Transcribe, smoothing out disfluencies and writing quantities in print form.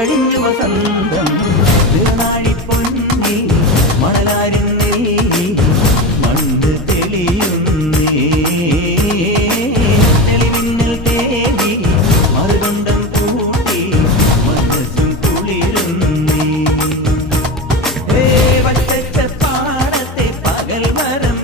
കഴിഞ്ഞു വസന്തം തിരുനാഴി പൊന്നി മണലാരുന്നേ മണ്ണ് തെളിയുന്നേ തെളിമിന്നൽ തേടി മറുകൊണ്ടം കൂട്ടി മനസ്സും കുളിരുന്നേ പച്ചച്ച പാടത്തെ പകൽ വരം